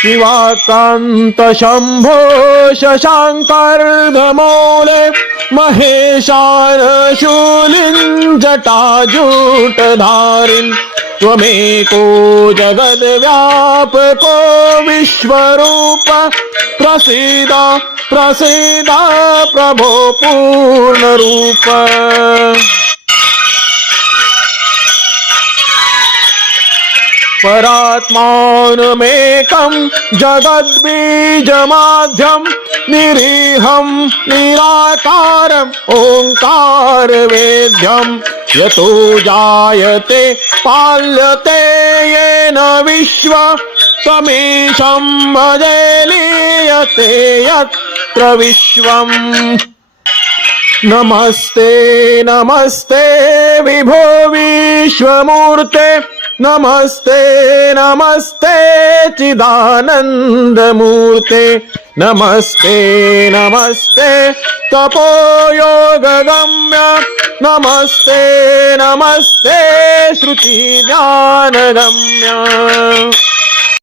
शिवाकांत शंभो शशांकर्धमौले महेशान शूलिं जटाजूटधारिन् त्वमेको जगद्व्यापको विश्वरूप प्रसीद प्रसीद प्रभो पूर्णरूप परात्मानमेकं जगद्बीजमाद्यं निरीहं निराकारम् ओङ्कारवेद्यं यतो जायते पाल्यते येन विश्व तमीशं भजे लीयते यत्र विश्वम् नमस्ते नमस्ते विभो विश्वमूर्ते नमस्ते नमस्ते चिदानन्दमूर्ते नमस्ते नमस्ते तपोयोगगम्य नमस्ते नमस्ते श्रुतिज्ञानगम्य